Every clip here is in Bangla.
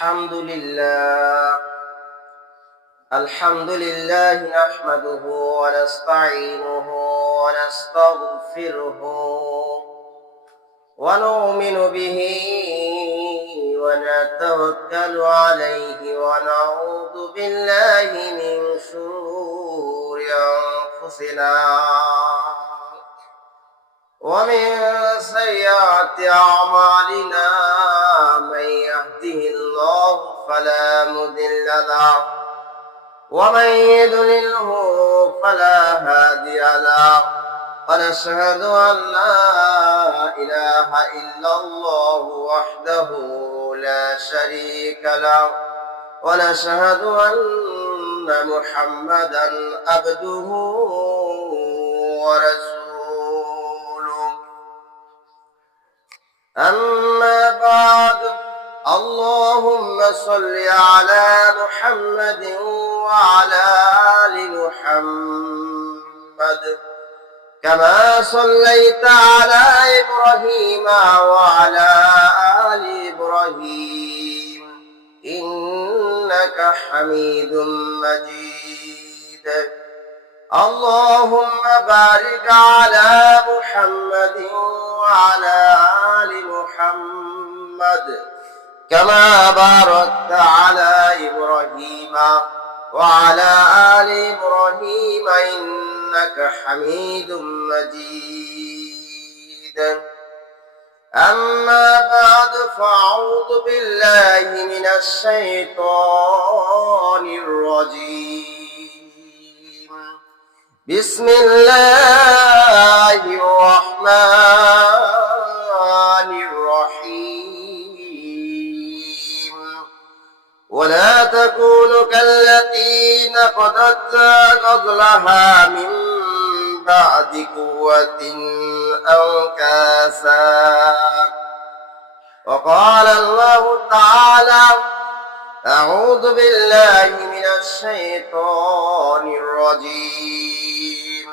الحمد لله نحمده ونستعينه ونستغفره ونؤمن به ونتوكل عليه ونعوذ بالله من شرور أنفسنا ومن سيئات أعمالنا من يهده الله فلا مضل له ومن يضلله فلا هادي له ونشهد أن لا إله إلا الله وحده لا شريك له ونشهد أن محمدا عبده ورسوله أما بعد اللهم صل على محمد وعلى آل محمد كما صليت على إبراهيم وعلى آل إبراهيم إنك حميد مجيد اللهم بارك على محمد وعلى آل محمد كما باركت على إبراهيم وعلى آل إبراهيم إنك حميد مجيد أما بعد فأعوذ بالله من الشيطان الرجيم بسم الله الرحمن الرحيم ولا تكونوا كالتي نقضت غزلها من بعد قوة أنكاسا وقال الله تعالى أعوذ بالله من الشيطان الرجيم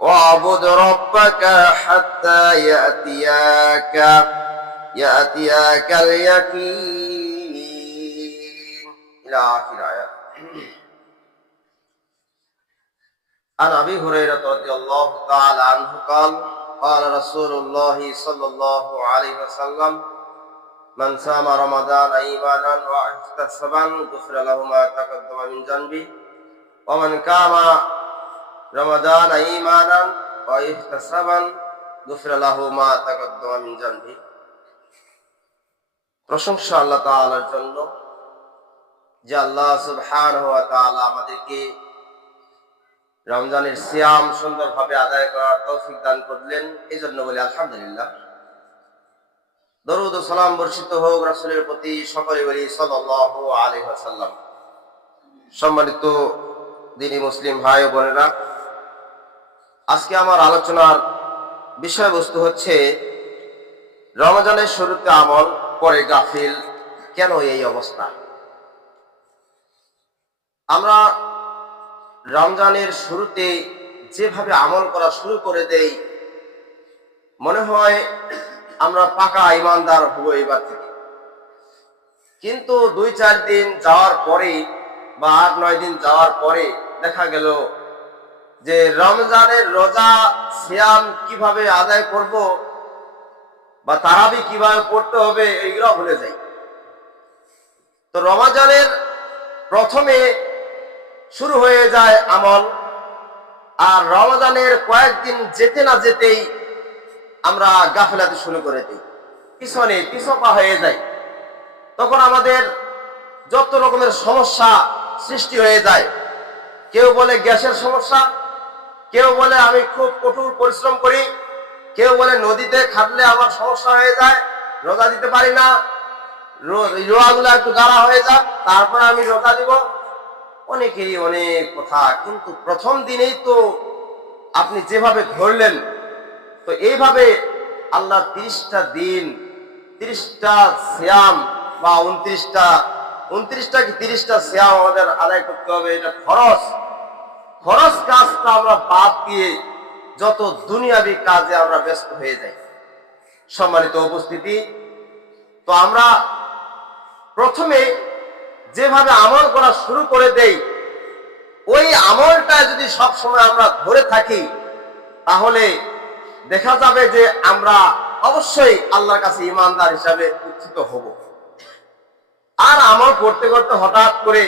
واعبد ربك حتى يأتيك اليقين إلى آخر الآية. عن أبي هريرة رضي الله تعالى عنه قال رسول الله صلى الله عليه وسلم من صام رمضان إيمانا واحتسابا غفر له ما تقدم من ذنبه ومن قام رمضان إيمانا واحتسابا غفر له ما تقدم من ذنبه. প্রশংসা আল্লাহ তাআলার জন্য যে আল্লাহ সুবহানাহু ওয়া তাআলা আমাদেরকে রমজানের সিয়াম সুন্দরভাবে আদায় করার তৌফিক দান করলেন, এই জন্য বলি আলহামদুলিল্লাহ। দরুদ ও সালাম বর্ষিত হোক রাসূলের প্রতি, সকলে বলি সাল্লাল্লাহু আলাইহি ওয়াসাল্লাম। সম্মানিত দিনী মুসলিম ভাই ও বোনেরা, আজকে আমার আলোচনার বিষয়বস্তু হচ্ছে রমজানের শুরুতে আমল, পরে গাফিল, কেন এই অবস্থা। আমরা রমজানের শুরুতে যেভাবে আমল করা শুরু করে দেই, মনে হয় আমরা পাকা ঈমানদার হব এবার থেকে। কিন্তু 2-4 দিন যাওয়ার পরে বা 8-9 দিন যাওয়ার পরে দেখা গেল যে রমজানের রোজা সিয়াম কিভাবে আদায় করব বা তারাবি কিভাবে পড়তে হবে এইগুলো ভুলে যাই। তো রমজানের প্রথমে শুরু হয়ে যায় আমল, আর রমজানের কয়েকদিন যেতে না যেতেই আমরা গাফিলাতি শুরু করে দিই, পিছপা হয়ে যায়। তখন আমাদের যত রকমের সমস্যা সৃষ্টি হয়ে যায়। কেউ বলে গ্যাসের সমস্যা, কেউ বলে আমি খুব কঠোর পরিশ্রম করি, কেউ বলে নদীতে খাটলে আমার সমস্যা হয়ে যায়, রোজা দিতে পারি না, রোয়াগুলো একটু গাঢ়া হয়ে যায়, তারপরে আমি রোজা দিব। অনেকেরই অনেক কথা। কিন্তু প্রথম দিনেই তো আপনি যেভাবে ধরলেন, তো এইভাবে আল্লাহ 30টা দিন 30টা সিয়াম বা 29টা কি 30টা সিয়াম আমাদের আদায় করতে হবে। এটা খরচ কাজটা আমরা বাদ দিয়ে যত দুনিয়াবি কাজে আমরা ব্যস্ত হয়ে যাই। সম্মানিত উপস্থিতি, তো আমরা প্রথমে যেভাবে আমল করা শুরু করে দেই, ওই আমলটা যদি সব সময় আমরা ধরে থাকি, তাহলে দেখা যাবে যে আমরা অবশ্যই আল্লাহর কাছে ঈমানদার হিসাবে উত্থিত হব। আর আমল করতে করতে হঠাৎ করে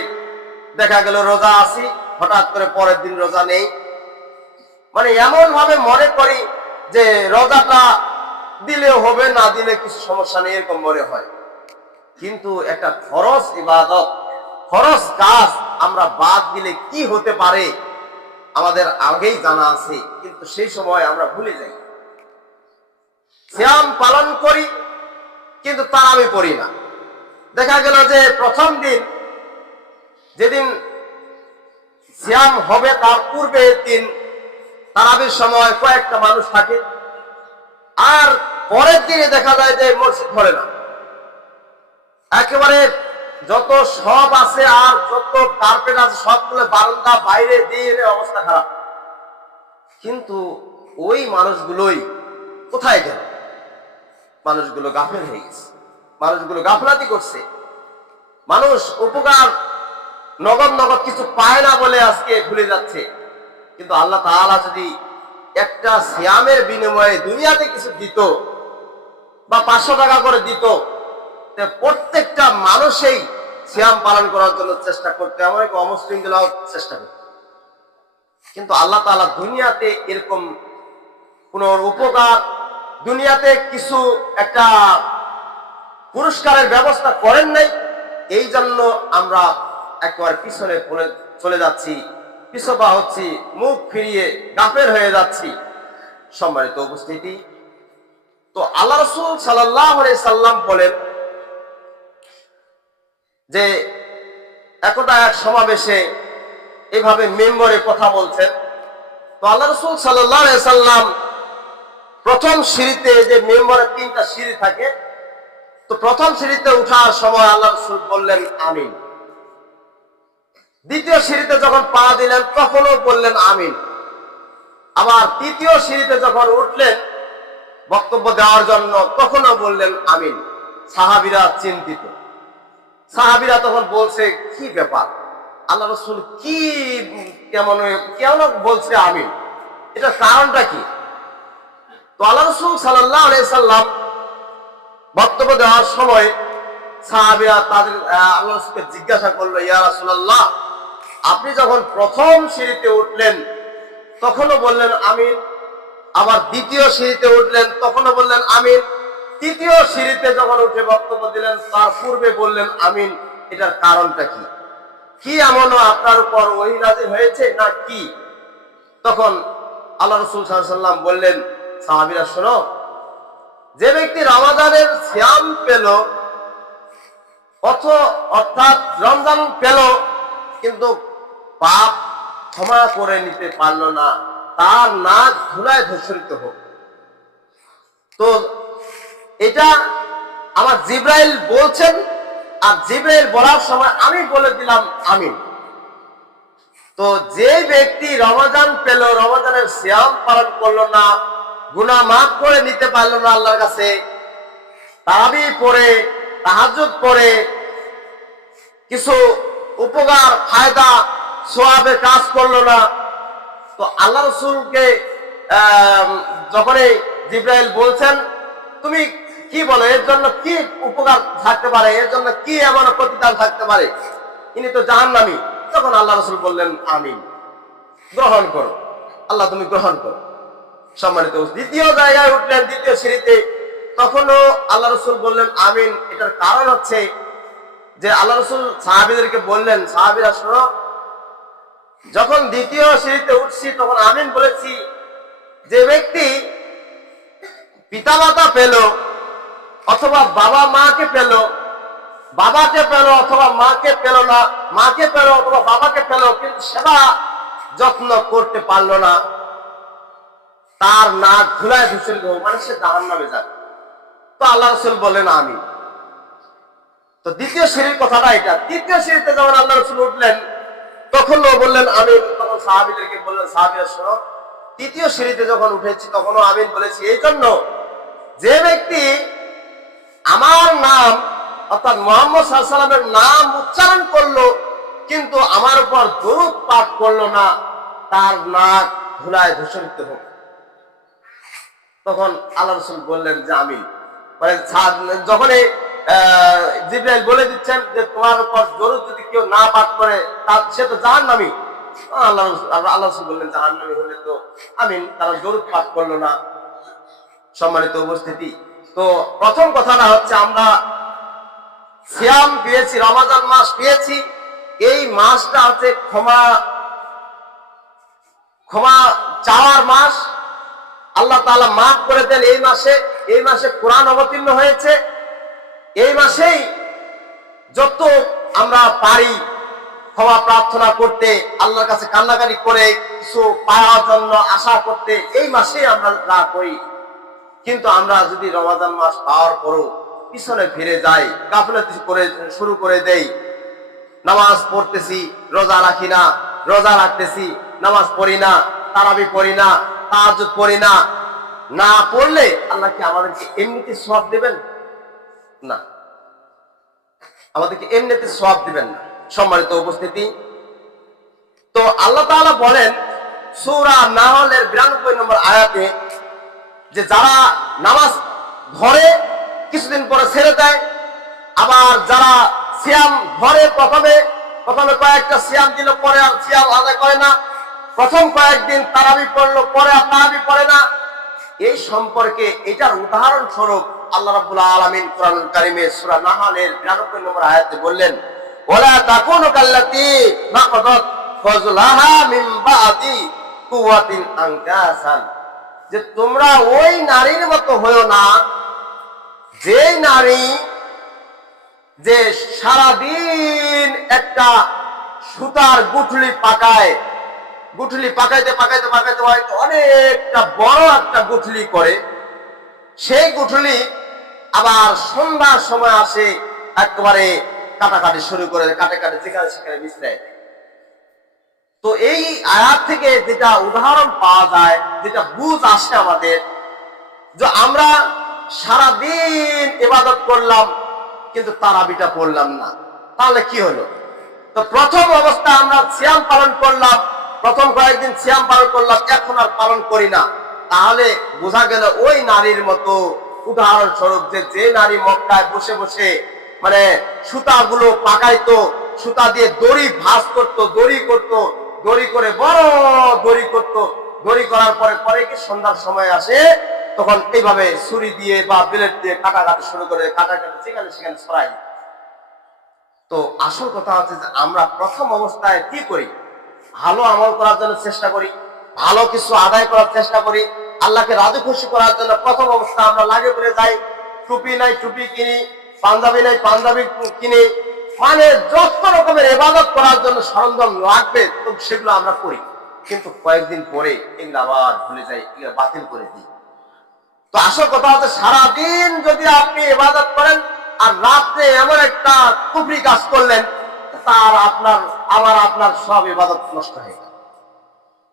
দেখা গেল রোজা আছি, হঠাৎ করে পরের দিন রোজা নেই, মানে এমন ভাবে মনে করি যে রোজাটা দিলেও হবে, না দিলে কিছু সমস্যা নেই, এরকম মনে হয়। কিন্তু একটা ফরজ ইবাদত, ফরজ কাজ আমরা বাদ দিলে কি হতে পারে আমাদের আগেই জানা আছে, কিন্তু সেই সময় আমরা ভুলে যাই। সিয়াম পালন করি কিন্তু তারাবি পড়ি না। দেখা গেল যে প্রথম দিন যেদিন সিয়াম হবে তার পূর্বের দিন তারাবির সময় কয়েকটা মানুষ থাকে, আর পরের দিনে দেখা যায় যে মসজিদ ভরে না, একেবারে যত সব আছে আর যত কার্পেট আছে সবগুলো বারান্দা বাইরে দিয়ে অবস্থা খারাপ। কিন্তু ওই মানুষগুলোই কোথায় গেল? মানুষগুলো গাফেল হয়ে গেছে, মানুষগুলো গাফলাতি করছে। মানুষ উপকার নগদ নগদ কিছু পায় না বলে আজকে ভুলে যাচ্ছে। কিন্তু আল্লাহ তাআলা যদি একটা সিয়ামের বিনিময়ে দুনিয়াতে কিছু দিত বা 500 টাকা করে দিত, প্রত্যেকটা মানুষই সিয়াম পালন করার জন্য চেষ্টা করতে, এমনকি অমুসলিম গুলাও চেষ্টা করতে। কিন্তু আল্লাহ তাআলা দুনিয়াতে এরকম কোন উপকার, দুনিয়াতে কিছু একটা পুরস্কারের ব্যবস্থা করেন নাই। এই জন্য আমরা একবার পিছনে চলে যাচ্ছি, পিছপা হচ্ছি, মুখ ফিরিয়ে গাফেল হয়ে যাচ্ছি। সম্মানিত উপস্থিতি, তো আল্লাহ রাসূল সাল্লাল্লাহু আলাইহি সাল্লাম বলেন যে একদা এক সমাবেশে এভাবে মেম্বরে কথা বলছেন। তো আল্লাহ রাসূল সাল্লাল্লাহু আলাইহি সাল্লাম প্রথম সিঁড়িতে, যে মেম্বরে 3টা সিঁড়ি থাকে, তো প্রথম সিঁড়িতে উঠার সময় আল্লাহ রাসূল বললেন আমিন। দ্বিতীয় সিঁড়িতে যখন পা দিলেন তখনও বললেন আমিন। আবার তৃতীয় সিঁড়িতে যখন উঠলেন বক্তব্য দেওয়ার জন্য তখনও বললেন আমিন। সাহাবীরা চিন্তিত, সাহাবীরা তখন বলছে কি ব্যাপার, আল্লাহ রাসূল কি কেমন বলছে আমিন, এটার কারণটা কি? তো আল্লাহ রাসূল সাল্লাল্লাহু আলাইহি সাল্লাম বক্তব্য দেওয়ার সময় সাহাবীরা তাদের আল্লাহ রাসূলকে জিজ্ঞাসা করলো, ইয়া রাসূলুল্লাহ, আপনি যখন প্রথম সিঁড়িতে উঠলেন তখনও বললেন আমিন, আবার দ্বিতীয় সিঁড়িতে উঠলেন তখনও বললেন আমিন, তৃতীয় সিঁড়িতে যখন উঠে বক্তব্য দিলেন তার পূর্বে বললেন আমিন, এটার কারণটা কি? কি এমনও আপনার উপর ওহী নাযিল হয়েছে না কি? তখন আল্লাহ রাসূল সাল্লাল্লাহু আলাইহি সাল্লাম বললেন, সাহাবীরা শোনো, যে ব্যক্তি রমাদানের সিয়াম পেল, অর্থাৎ রমজান পেল কিন্তু পাপ ক্ষমা করে নিতে পারল না, তার নাক ধুলায় ধূসরিত হোক। তো এটা আমার জিবরাইল বলছেন, আর জিবরাইল বলার সময় আমি বলে দিলাম আমিন। তো যে ব্যক্তি রমজান পেল, রমজানের সিয়াম পালন করলো না, গুনাহ মাফ করে নিতে পারলো না আল্লাহর কাছে, তারাবি পড়ে, তাহাজ্জুদ পড়ে কিছু উপকার ফায়দা সওয়াবের কাজ করলো না, তো আল্লাহ রাসূলকে যখনই জিবরাইল বলছেন তুমি কি বলো, এর জন্য কি উপকার থাকতে পারে, এর জন্য কি এমন প্রতিদান থাকতে পারে, ইনি তো জাহান্নামী, তখন আল্লাহ রাসূল বললেন আমিন, গ্রহণ করো, আল্লাহ তুমি গ্রহণ করো। সম্মানিত, দ্বিতীয় জায়গায় উঠলেন, দ্বিতীয় সিঁড়িতে, তখনও আল্লাহ রাসূল বললেন আমিন। এটার কারণ হচ্ছে যে আল্লাহ রাসূল সাহাবীদেরকে বললেন, সাহাবীরা শোনো, যখন দ্বিতীয় সিঁড়িতে উঠছি তখন আমিন বলেছি, যে ব্যক্তি পিতামাতা পেল অথবা বাবা মাকে পেল, বাবাকে পেল অথবা মাকে পেল না, মাকে পেল অথবা বাবাকে পেল কিন্তু সেবা যত্ন করতে পারলো না, তার নাক ধুলায় ধূসরিত হোক, মানে সে জাহান্নামে যাবে। তো আল্লাহ রাসূল বলেন আমিন। তো দ্বিতীয় সিঁড়ির কথাটা এটা। তৃতীয় সিঁড়িতে যখন আল্লাহ রাসূল উঠলেন তখনও বললেন আমিন। তখন সাহাবীদেরকে বললেন, সাহাবীরা শোনো, তৃতীয় সিঁড়িতে যখন উঠেছি তখনও আমিন বলেছি, এই জন্য যে ব্যক্তি আমার নাম অর্থাৎ মুহাম্মদ সাল্লাল্লাহু আলাইহি ওয়াসাল্লামের নাম উচ্চারণ করলো কিন্তু আমার উপর দরুদ পাঠ করলো না, তার নাক ধুলায় ধূসরিত হোক। তখন আল্লাহ রাসূল বললেন যে আমিন। মানে যখন জিবরাইল বলে দিচ্ছেন যে তোমার উপর দরুদ যদি কেউ না পাঠ করে সে তো জাহান্নামী, আল্লাহ রাসূল বললেন জাহান্নামী হলে তো আমিন, কারণ দরুদ পাঠ করলো না। সম্মানিত উপস্থিতি, তো প্রথম কথাটা হচ্ছে আমরা সিয়াম পেয়েছি, রমাদান মাস পেয়েছি। এই মাসটা হচ্ছে ক্ষমা চাওয়ার মাস। আল্লাহ তাআলা মাফ করে দেন এই মাসে কোরআন অবতীর্ণ হয়েছে। এই মাসেই যত আমরা পারি ক্ষমা প্রার্থনা করতে, আল্লাহর কাছে কান্নাকাটি করে কিছু পাওয়ার জন্য আশা করতে, এই মাসেই আমরা না করি। কিন্তু আমরা যদি রমাদান মাস পাওয়ার পরও পিছনে ফিরে যাই, গাফিলতি করে শুরু করে দেই, নামাজ পড়তেছি রোজা রাখি না, রোজা রাখতেছি নামাজ পড়ি না, তারাবি পড়ি না, তাহাজ্জুদ পড়ি না, না পড়লে আল্লাহ কি আমাদেরকে এমনিতে সওয়াব দিবেন? না, আমাদেরকে এমনিতে সওয়াব দিবেন না। সম্মানিত উপস্থিতি, তো আল্লাহ তাআলা বলেন সূরা নাহলের 92 নম্বর আয়াতে যে যারা নামাজ ধরে কিছুদিন পরে ছেড়ে দেয়, আবার যারা সিয়াম ধরে প্রথমে কয়েকটা সিয়াম দিল, পরে আর সিয়াম আদায় করে না, প্রথম কয়েকদিন তারাবি পড়লো, পরে আর তারাবি পড়ে না, এই সম্পর্কে এটার উদাহরণ স্বরূপ আল্লাহ রাব্বুল আলামিন কোরআনুল কারীমে সূরা নাহলের 92 নম্বর আয়াতে বললেন ওয়ালা তাকুনু কাল্লাতী নাকাদাত ফাজলাহা মিন বাদি কুওয়াতিন আনকাসান, যে তোমরা ওই নারীর মতো হয়ো না যে নারী যে সারাদিন একটা সুতার গুঠলি পাকাইতে হয়তো অনেকটা বড় একটা গুঠলি করে, সেই গুঠলি আবার সন্ধ্যার সময় আসে একেবারে কাটাকাটি শুরু করে, কাটে যেখানে সেখানে বিছড়ায়। তো এই আয়াত থেকে যেটা উদাহরণ পাওয়া যায়, যেটা বুঝ আসে আমাদের, যে আমরা সারাদিন ইবাদত করলাম কিন্তু তারাবিটা পড়লাম না, তাহলে কি হলো? তো প্রথম অবস্থা আমরা সিয়াম পালন করলাম, প্রথম কয়েকদিন সিয়াম পালন করলাম, এখন আর পালন করি না, তাহলে বোঝা গেল ওই নারীর মতো। উদাহরণস্বরূপ যে নারী মক্কায় বসে বসে মানে সুতাগুলো পাকাইতো, সুতা দিয়ে দড়ি ভাঁজ করতো, দড়ি করে বড় দড়ি করতো, দড়ি করার পরে কি সন্ধ্যার সময় আসে তখন এইভাবে ছুরি দিয়ে বা ব্লেড দিয়ে কাটাকাটি শুরু করে, কাটাকাটি সেখানে ছড়াই। তো আসল কথা হচ্ছে যে আমরা প্রথম অবস্থায় কি করি? ভালো আমল করার জন্য চেষ্টা করি, ভালো কিছু আদায় করার চেষ্টা করি, আল্লাহকে রাজি খুশি করার জন্য প্রথম অবস্থা আমরা লাগে পড়ে যাই, টুপি নাই টুপি কিনি, পাঞ্জাবি নাই পাঞ্জাবি কিনি, মানে যত রকমের ইবাদত করার জন্য সরঞ্জাম লাগবে তো সেগুলো আমরা করি, কিন্তু কয়েকদিন পরে এগুলো আবার ভুলে যাই, এগুলো বাতিল করে দিই। তো আসল কথা হচ্ছে সারাদিন যদি আপনি ইবাদত করেন আর রাত্রে এমন একটা কুফরি কাজ করলেন, তার আপনার সব ইবাদত নষ্ট হয়ে গেল।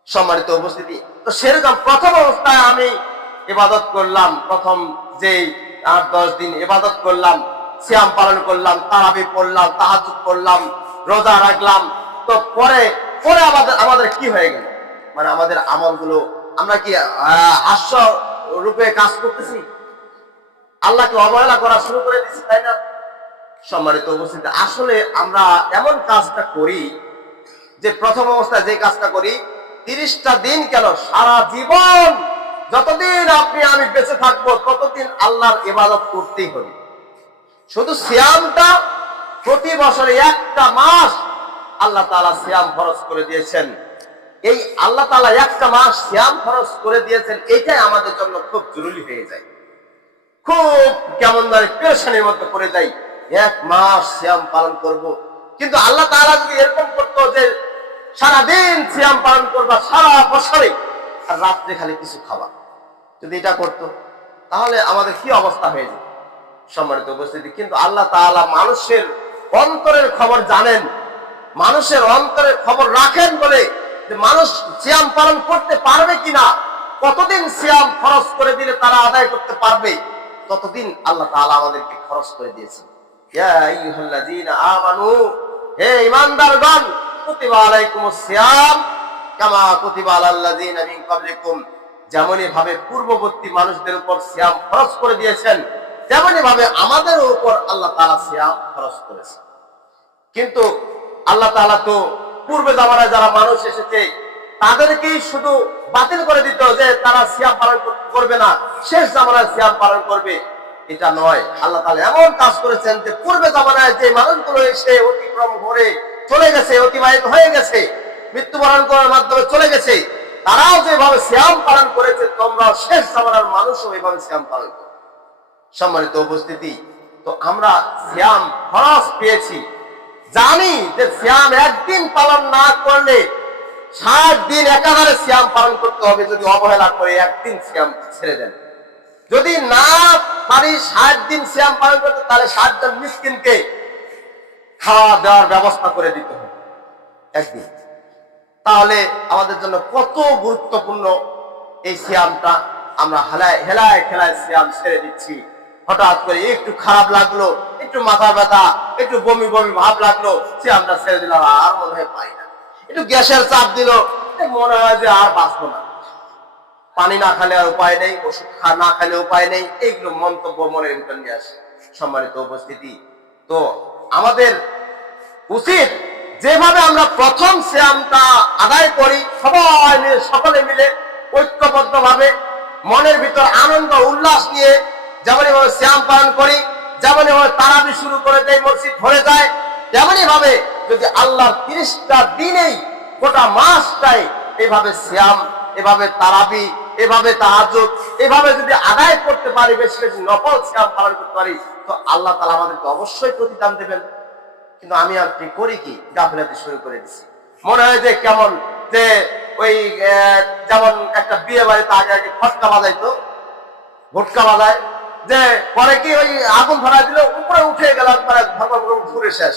সম্মানিত উপস্থিতি, তো সেরকম প্রথম অবস্থায় আমি ইবাদত করলাম, প্রথম যে 8-10 দিন ইবাদত করলাম, সিয়াম পালন করলাম, তারাবি পড়লাম, তাহাজ্জুদ পড়লাম, রোজা রাখলাম, তো পরে আমাদের কি হয়ে গেল? মানে আমাদের আমলগুলো আমরা কি হাস্য রূপে কাজ করতেছি, আল্লাহকে অবহেলা করা শুরু করে দিচ্ছি, তাই না? সম্মানিত উপস্থিতি, আসলে আমরা এমন কাজটা করি যে প্রথম অবস্থায় যে কাজটা করি 30টা দিন কেন সারা জীবন যতদিন আমি বেঁচে থাকবো ততদিন আল্লাহর ইবাদত করতেই হবে। শুধু সিয়ামটা প্রতি বছরে একটা মাস আল্লাহ তাআলা সিয়াম ফরজ করে দিয়েছেন। এই আল্লাহ তাআলা একটা মাস সিয়াম ফরজ করে দিয়েছেন, এটাই আমাদের জন্য খুব জরুরি হয়ে যায়। খুব কেমন ধরে পেরেশানির মধ্যে পড়ে যাই, 1 মাস সিয়াম পালন করব, কিন্তু আল্লাহ তাআলা যদি এরকম করতো যে সারাদিন সিয়াম পালন করবা সারা বছরে আর রাত্রে খালি কিছু খাবা, যদি এটা করতো তাহলে আমাদের কি অবস্থা হয়ে যেত? সম্মানিত উপস্থিতি, কিন্তু আল্লাহ তাআলা মানুষের অন্তরের খবর জানেন, মানুষের অন্তরের খবর রাখেন বলে যে মানুষ সিয়াম পালন করতে পারবে কিনা, কতদিন সিয়াম খরচ করে দিলে তারা আদায় করতে পারবে, ততদিন আল্লাহ তাআলা আমাদেরকে খরচ করে দিয়েছেন। ইয়া আইয়ুহাল্লাযীনা আমানু, হে ঈমানদারগণ, কুতিবা আলাইকুমুস সিয়াম কামা কুতিবা আলাল্লাযীনা মিন ক্বাবলিকুম, যেমনই ভাবে পূর্ববর্তী মানুষদের উপর সিয়াম ফরজ করে দিয়েছেন, তেমনি ভাবে আমাদের উপর আল্লাহ তাআলা সিয়াম ফরজ করেছেন। কিন্তু আল্লাহ তাআলা তো পূর্বে জামানায় যারা মানুষ এসেছে তাদেরকেই শুধু বাতিল করে দিত যে তারা সিয়াম পালন করবে না, শেষ জামানায় সিয়াম পালন করবে, এটা নয়। আল্লাহ তাআলা এমন কাজ করেছেন যে পূর্বে জামানায় যে মানুষগুলো এসে অতিক্রম করে চলে গেছে, অতিবাহিত হয়ে গেছে, মৃত্যুবরণ করার মাধ্যমে চলে গেছে, তারাও যেভাবে সিয়াম পালন করেছে তোমরা শেষ জামানার মানুষও এভাবে সিয়াম পালন করো। সম্মানিত উপস্থিতি, তো আমরা সিয়াম ফরজ পেয়েছি, জানি যে সিয়াম একদিন পালন না করলে 60 দিন একাধারে সিয়াম পালন করতে হবে। যদি অবহেলা করে একদিন সিয়াম ছেড়ে দেন, যদি না পারি 60 দিন সিয়াম পালন করতে, তাহলে 60 জন মিসকিনকে খাওয়া দেওয়ার ব্যবস্থা করে দিতে হবে একদিন। তাহলে আমাদের জন্য কত গুরুত্বপূর্ণ এই সিয়ামটা। আমরা হেলায় খেলায় সিয়াম ছেড়ে দিচ্ছি, হঠাৎ করে একটু খারাপ লাগলো, একটু মাথা ব্যথা, একটু বমি বমি ভাব লাগলো, সিয়ামটা ছেড়ে দিলাম, আর মনে হয় পাই না। একটু গ্যাসের চাপ দিল, মনে হয় যে আর বাঁচবো না, পানি না খেলে আর উপায় নেই, ওষুধ না খেলে উপায় নেই, এইগুলো মন্তব্য মনের ভিতর নিয়ে আসে। সম্মানিত উপস্থিতি, তো আমাদের উচিত যেভাবে আমরা প্রথম সিয়ামটা আদায় করি সবাই মিলে, সকলে মিলে ঐক্যবদ্ধ ভাবে মনের ভিতর আনন্দ উল্লাস নিয়ে যেমনই ভাবে সিয়াম পালন করি, যেমনই ভাবে তারাবি শুরু করে দেয়, মসজিদ ভরে যায়, তেমনই ভাবে যদি আল্লাহর 30টা দিনেই গোটা মাসটাই এভাবে সিয়াম, এভাবে তারাবি, এভাবে তাহাজ্জুদ, এভাবে যদি আদায় করতে পারি, বেশি বেশি নফল সিয়াম পালন করতে পারি, তো আল্লাহ তাআলা আমাদেরকে অবশ্যই প্রতিদান দেবেন। কিন্তু আমি আপনি করি কি, গাফিলাতি শুরু করে দিচ্ছি। মনে হয় যে কেমন যে ওই যেমন একটা বিয়ে বাড়িতে আগে আগে ফটকা বাজাইতো, ভুটকা বাজায়, যে পরে কি ওই আগুন ধরা দিল, উপরে উঠে গেল, ঘুরে শেষ,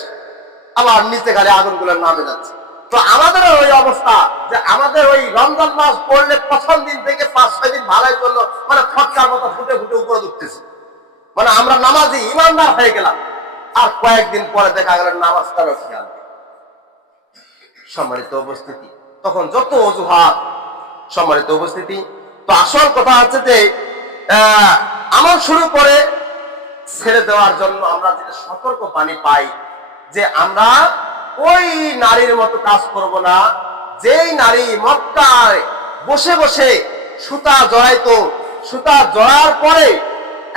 আবার নিচে খালি আগুনগুলো নামে যাচ্ছে। তো আমাদেরও ওই অবস্থা, যে আমাদের ওই রমজান মাস পড়লে প্রথম দিন থেকে 5-6 দিন ভালোই চললো, মানে ফটকার মতো ফুটে ফুটে উপরে উঠতেছে, মানে আমরা নামাজি ইমানদার হয়ে গেলাম, আর কয়েকদিন পরে দেখা গেল নামাজটারও খেয়াল নেই। সম্মানিত উপস্থিতি, তখন যত অজুহাত। সম্মানিত উপস্থিতি, তো আসল কথা হচ্ছে যে আমল শুরু করে ছেড়ে দেওয়ার জন্য আমরা যেটা সতর্ক বাণী পাই, যে আমরা ওই নারীর মতো কাজ করব না, যেই নারী মক্কায় বসে বসে সুতা জড়াইতো, সুতা জড়ার পরে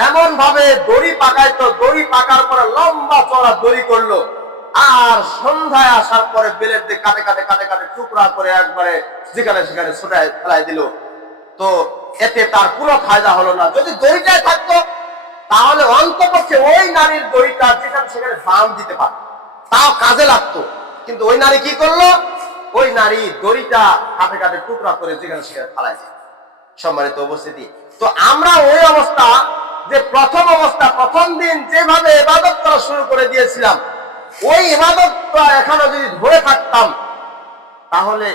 এমন ভাবে দড়ি পাকাইতো, দড়ি পাকার পরে লম্বা চড়া দড়ি করলো, আর সন্ধ্যায় আসার পরে বেলের দিয়ে কাটে কাটে কাটে কাটে টুকরা করে একবারে যেখানে সেখানে ছুটায় ফেলাই দিল। তো এতে তার কোনো ফায়দা হলো না। যদি দড়িটাই থাকতো তাহলে অন্তপক্ষে ওই নারীর দড়িটা যেখানে সেখানে দাম দিতে পারত, তাও কাজে লাগতো। কিন্তু ওই নারী কি করলো, ওই নারী দড়িটা কাটে কাটে টুকরা করে যেখানে সেখানে ফেলাই দিল। সম্মানিত উপস্থিতি, তো আমরা ওই অবস্থা, যে প্রথম অবস্থা, প্রথম দিন যেভাবে ইবাদত করা শুরু করে দিয়েছিলাম, ওই ইবাদতটা এখনো যদি ধরে থাকতাম, তাহলে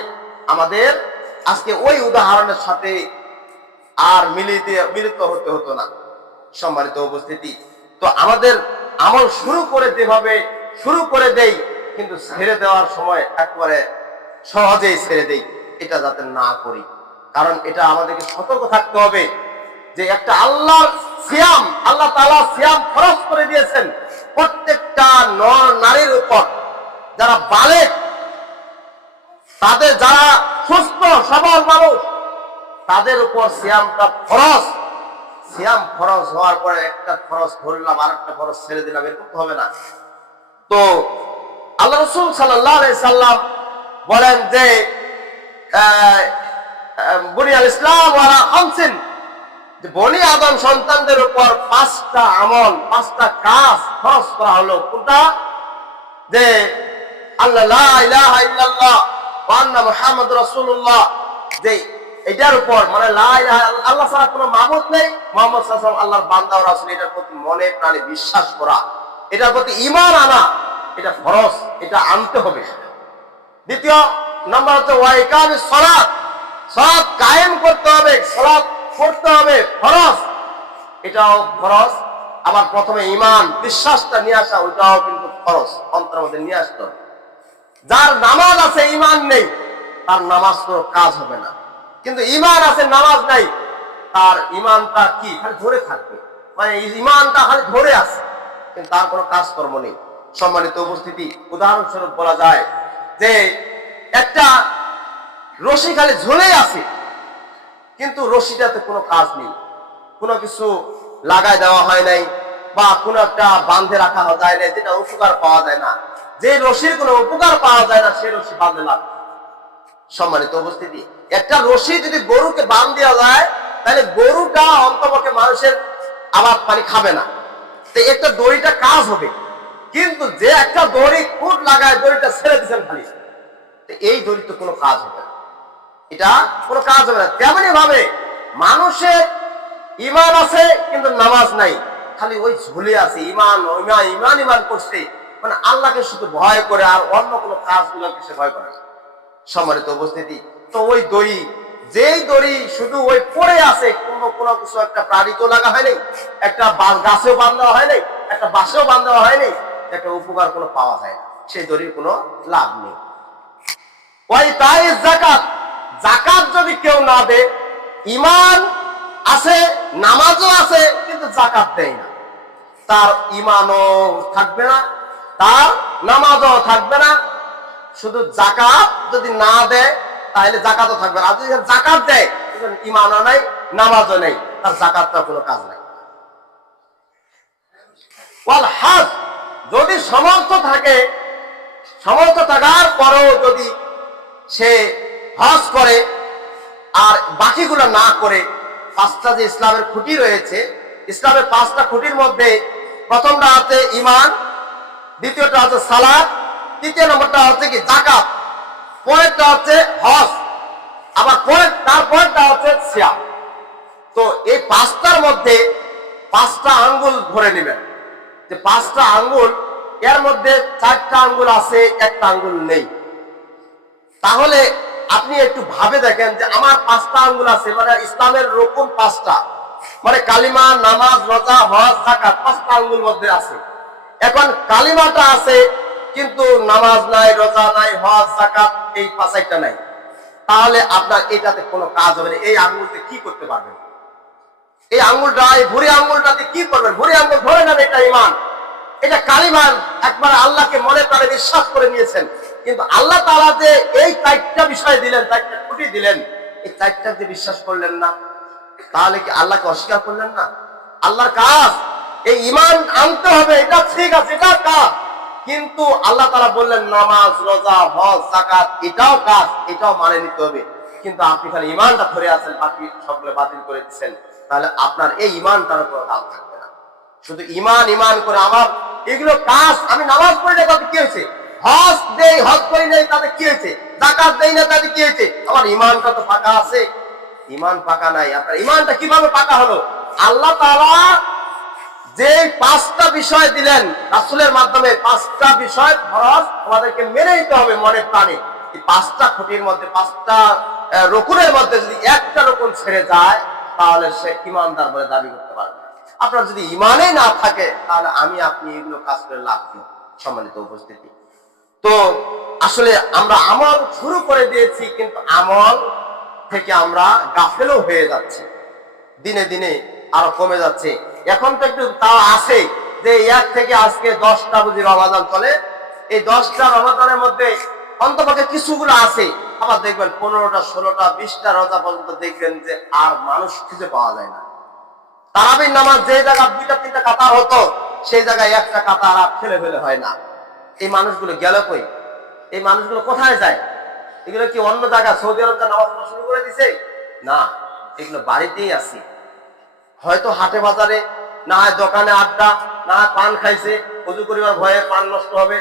আমাদের আজকে ওই উদাহরণের সাথে আর মিলিত হতে হতো না। সম্মানিত উপস্থিতি, তো আমাদের আমল শুরু করে যেভাবে শুরু করে দেই, কিন্তু ছেড়ে দেওয়ার সময় একবারে সহজেই ছেড়ে দেই, এটা যাতে না করি। কারণ এটা আমাদেরকে সতর্ক থাকতে হবে যে একটা আল্লাহর সিয়াম, আল্লাহ তাআলা সিয়াম ফরজ করে দিয়েছেন প্রত্যেকটা নর নারীর উপর, যারা বালেগ, তাদের যারা সুস্থ সবল মানুষ, তাদের উপর সিয়ামটা ফরজ। সিয়াম ফরজ হওয়ার পরে একটা ফরজ ধরলাম, আরেকটা ফরজ ছেড়ে দিলাম, এরকম হবে না। তো আল্লাহ রাসূল সাল্লাল্লাহু আলাইহি সাল্লাম বলেন যে বুনিয়াল ইসলাম ওয়ালা খামসিন, যে বনি আদম সন্তানদের উপর 5টা আমল, 5টা কাজ ফরজ করা হলো। কোনটা? যে আল্লাহ লা ইলাহা ইল্লাল্লাহ ওয়া আন্না মুহাম্মাদুর রাসূলুল্লাহ, যে এটার উপর, মানে লা ইলাহা ইল্লাল্লাহ, আল্লাহ ছাড়া কোনো মাবুদ নেই, মুহাম্মদ সাল্লাল্লাহু আলাইহি ওয়াসাল্লাম আল্লাহর বান্দা ও রাসূল, এটার প্রতি মনে প্রাণে বিশ্বাস করা, এটার প্রতি ঈমান আনা, এটা ফরজ, এটা আনতে হবে। দ্বিতীয় নাম্বার হচ্ছে ওয়া ইকামিস সালাত, সালাত কায়েম করতে হবে, সালাত পড়তে হবে, ফরজ, এটাও ফরজ। আবার প্রথমে ঈমান বিশ্বাসটা নিয়ে আসা, ওইটাও কিন্তু খরচ, অন্তরের মধ্যে নিয়ে আসতে হবে। যার নামাজ আছে ঈমান নেই, তার নামাজ তো কাজ হবে না। কিন্তু ঈমান আছে নামাজ নাই, তার ঈমানটা কি খালি ধরে থাকবে, মানে ঈমানটা খালি ধরে আছে, কিন্তু তার কোনো কাজকর্ম নেই। সম্মানিত উপস্থিতি, উদাহরণস্বরূপ বলা যায় যে একটা রশি খালি ঝুলেই আছে, কিন্তু রশিটাতে কোনো কাজ নেই, কোনো কিছু লাগাই দেওয়া হয় নাই, বা কোনো একটা বাঁধে রাখা যায় না, যেটা উপকার পাওয়া যায় না। যে রশির কোনো উপকার পাওয়া যায় না, সে রশি বাঁধে লাভ। সম্মানিত উপস্থিতি, একটা রশি যদি গরুকে বাঁধ দেওয়া যায়, তাহলে গরুটা অন্তপক্ষে মানুষের আবাদ পানি খাবে না, তো একটা দড়িটা কাজ হবে। কিন্তু যে একটা দড়ি খুঁট লাগায় দড়িটা ছেড়ে দিচ্ছেন খালি, এই দড়ি তো কোনো কাজ হবে না, এটা কোনো কাজ হবে না। তেমনি ভাবে মানুষের ঈমান আছে কিন্তু নামাজ নাই, খালি ওই ঝুলে আছে, ঈমান ঈমান ঈমান করছে, মানে আল্লাহকে শুধু ভয় করে, আর অন্য কোনো কাজগুলোকে সে ভয় করে না। সম্মানিত উপস্থিতি, তো ওই দড়ি, যেই দড়ি শুধু ওই পড়ে আছে, কোনো কিছু একটা প্রাণী তো লাগা হয়নি, একটা গাছেও বাঁধা হয়নি, একটা বাঁশেও বাঁধা হয়নি, একটা উপকার কোনো পাওয়া যায় না, সেই দড়ির কোনো লাভ নেই। ওই তাই যাকাত, যাকাত যদি কেউ না দেয়, ঈমান আছে নামাজও আছে কিন্তু যাকাত দেয় না, তার ঈমানও থাকবে না, তার নামাজও থাকবে না। শুধু যাকাত যদি না দেয় তাহলে যাকাতও থাকবে না, আর যদি যাকাত দেয় ঈমানও নাই নামাজও নেই, তার যাকাতটা কোনো কাজ নাই। ওয়াল হজ, যদি সমর্থ থাকে, সমর্থ থাকার পরেও যদি সে হজ করে আর বাকিগুলো না করে, পাঁচটা যে ইসলামের খুঁটি রয়েছে, ইসলামের পাঁচটা খুঁটির মধ্যে প্রথমটা হচ্ছে ঈমান, দ্বিতীয়টা হচ্ছে সালাত, তৃতীয় নম্বরটা হচ্ছে কি যাকাত, পরেরটা হচ্ছে হজ, আবার তারপরেরটা হচ্ছে সিয়াম। তো এই পাঁচটার মধ্যে পাঁচটা আঙ্গুল ধরে নেবেন, যে পাঁচটা আঙ্গুল, এর মধ্যে চারটা আঙ্গুল আছে, একটা আঙ্গুল নেই। তাহলে আপনি একটু ভাবে দেখেন যে আমার পাঁচটা আঙ্গুল আছে, মানে ইসলামের রকম পাঁচটা, মানে কালিমা, নামাজ, রোজা, হজ, যাকাত, পাঁচটা আঙ্গুল মধ্যে আছে। এখন কালিমাটা আছে কিন্তু নামাজ নাই, রোজা নাই, হজ, যাকাত এই পাঁচটা নাই, তাহলে আপনার এটাতে কোনো কাজ হবে না। এই আঙ্গুলতে কি করতে পারবেন? এই আঙ্গুলটা, এই ভুঁড়ি আঙ্গুলটাতে কি করবেন? ভুঁড়ি আঙ্গুল ধরে নেন, এটা ঈমান, এটা কালিমান, একবার আল্লাহকে মনে প্রাণে বিশ্বাস করে নিয়েছেন। কিন্তু আল্লাহ তাআলা যে এই চারটা বিষয় দিলেন, চারটা খুঁটি দিলেন, এই চারটা যে বিশ্বাস করলেন না, তাহলে কি আল্লাহকে অস্বীকার করলেন না? আল্লাহর কাজ এই ঈমান আনতে হবে, এটা ঠিক আছে, এটা কাজ, কিন্তু আল্লাহ তাআলা বললেন নামাজ, রোজা, হজ, যাকাত এটাও কাজ, এটাও মানে নিতে হবে। কিন্তু আপনি খালি ঈমানটা ধরে আছেন, বাকি সবগুলো বাতিল করে দিচ্ছেন, তাহলে আপনার এই ঈমানটার উপর দাম থাকবে না। শুধু ঈমান ঈমান করে আমার এগুলো কাজ, আমি নামাজ পড়ি না তাতে কি হয়েছে, হজ দেই, হজ করি নাই তাতে কি হয়েছে, যাকাত দেই না তাতে কি হয়েছে, আমার ঈমানটা তো পাকা আছে। ঈমান পাকা নাই, আপনার ঈমানটা কিভাবে পাকা হলো? আল্লাহ তাআলা যে পাঁচটা বিষয় দিলেন রাসূলের মাধ্যমে, পাঁচটা বিষয় ফরজ আমাদেরকে মেনে নিতে হবে মনে প্রাণে। এই পাঁচটা খুঁটির মধ্যে, পাঁচটা রকুনের মধ্যে যদি একটা রকুন ছেড়ে যায়, তাহলে সে ঈমানদার বলে দাবি করতে পারবে। আপনার যদি ঈমানই না থাকে, তাহলে আমি আপনি এগুলো কাজ করে লাভ কি? সম্মানিত উপস্থিতি, তো আসলে আমরা আমল শুরু করে দিয়েছি, কিন্তু আমল থেকে আমরা গাফেলও হয়ে যাচ্ছি, দিনে দিনে আরো কমে যাচ্ছে। এখন তো একটু তাও আছে যে এক থেকে আজকে 10টা বুঝি রমাদান চলে, এই 10টা রমাদানের মধ্যে অন্তপক্ষে কিছুগুলো আছে, আবার দেখবেন 15টা, 16টা, 20টা রোজা পর্যন্ত দেখবেন যে আর মানুষ খুঁজে পাওয়া যায় না। তারাবির নামাজ যে জায়গায় 2টা 3টা কাতার হতো, সেই জায়গায় একটা কাতার আর ফেলে ফেলে হয় না। এই মানুষগুলো গেল কই? এই মানুষগুলো কোথায় যায়? এগুলো কি অন্য জায়গায় সৌদি আরব নামাজ পড়া শুরু করে দিছে? না, এগুলো বাড়িতেই আছে, হয়তো হাটে বাজারে, না হয় দোকানে আড্ডা, না হয় পান খাইছে, ওযু করিবার ভয়ে পান নষ্ট হবে,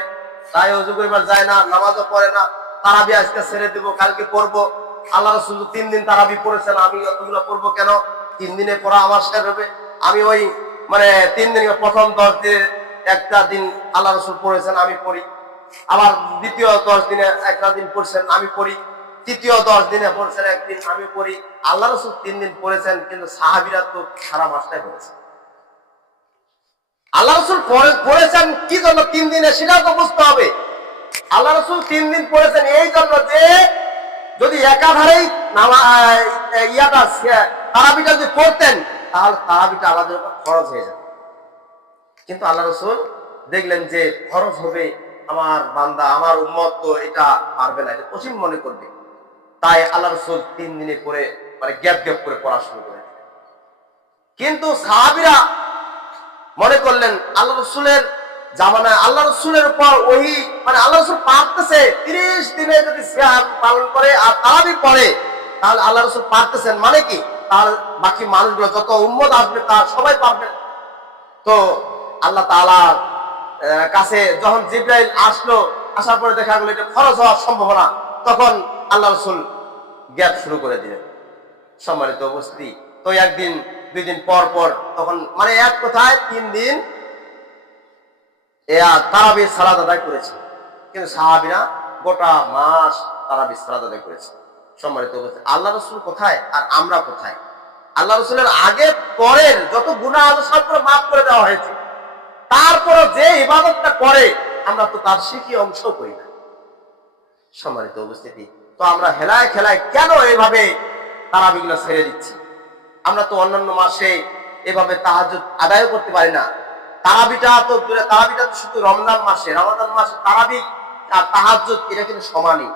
তাই ওযু করিবার যায় না, নামাজও পড়ে না। তারাবি আজকে ছেড়ে দেবো, কালকে পড়বো। আল্লাহ রাসূল 3 দিন তারাবি পড়েছেন, আমি অতগুলো পড়বো কেন? 3 দিনে পড়া আমার শেষ হবে। আমি ওই মানে 3 দিন, প্রথম 10 দিনে একটা দিন আল্লাহ রাসূল পড়েছেন, আমি পড়ি। আবার দ্বিতীয় 10 দিনে একটা দিন পড়ছেন, আমি পড়ি। তৃতীয় 10 দিনে পড়ছেন একদিন, আমি পড়ি। আল্লাহ রাসূল 3 দিন পড়েছেন, কিন্তু সাহাবীরা তো সারা মাসটাই পড়েছে। আল্লাহ রসুল পড়েছেন কি জন্য 3 দিনে, সেটাও তো বুঝতে হবে। আল্লাহ রসুল 3 দিন পড়েছেন এই জন্য যে যদি একাধারেই তারাবিটা যদি করতেন তাহলে তারাবিটা আমাদের উপর খরচ হয়ে যেত। কিন্তু আল্লাহ রসুল দেখলেন যে খরচ হবে, আমার বান্দা আমার উম্মত তো এটা পারবে না, এটা কঠিন মনে করবে, তাই আল্লাহ রসুল 3 দিনে করে মানে গ্যাপ গ্যাপ করে পড়া শুরু করে দিলেন। কিন্তু সাহাবীরা মনে করলেন আল্লাহ রসুলের জামানায় আল্লাহ রসুলের উপর ওহী মানে আল্লাহ রসুল পারতেছে 30 দিনে যদি সিয়াম পালন করে আর তারাবি পড়ে তাহলে আল্লাহ রসুল পারতেছেন, মানে কি তার বাকি মানুষগুলো যত উম্মত আসবে তার সবাই পারবে। তো আল্লাহ তাআলার কাছে যখন জিবরাইল আসলো, আসার পরে দেখা গেল এটা খরচ হওয়ার সম্ভাবনা, তখন আল্লাহ রসুল গ্যাপ শুরু করে দিলেন। সম্মানিত উপস্থিতি, তো 1 দিন 2 দিন পর পর তখন মানে এক কথায় 3 দিন তারাবির সালাত আদায় করেছে। কিন্তু সাহাবীরা গোটা মাস তারাবির সালাত আদায় করেছে। সম্মানিত উপস্থিতি, আল্লাহ রসুল কোথায় আর আমরা কোথায়? আল্লাহ রসুলের আগে পরের যত গুনাহ আছে সব মাফ করে দেওয়া হয়েছে, তারপরে যে ইবাদতটা করে আমরা তো তার শিখি অংশ করি না। সম্মানিত উপস্থিতি, তো আমরা হেলায় খেলায় কেন এইভাবে তারাবিগুলো ছেড়ে দিচ্ছি? আমরা তো অন্যান্য মাসে এভাবে তাহাজ্জুদ আদায় করতে পারি না। তারাবিটা তো শুধু রমজান মাসে তারাবি আর তাহাজ্জুদ এটা কিন্তু সমানই,